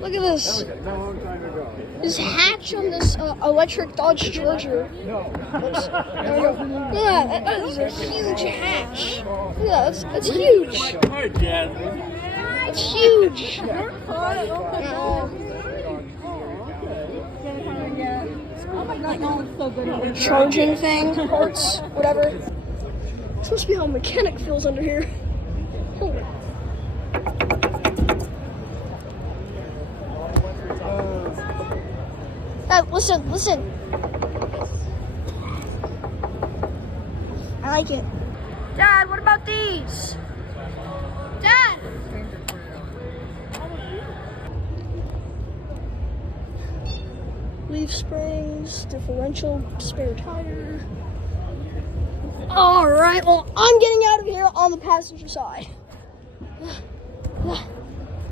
Look at this. This hatch on this electric Dodge Charger. Oops. There we go. Yeah, that is a huge hatch. Yeah, that's huge. It's huge. Charging thing, parts, whatever. It's supposed to be how a mechanic feels under here. Holy. Listen. I like it. Dad, what about these? Dad! Leaf springs, differential, spare tire. All right, well, I'm getting out of here on the passenger side.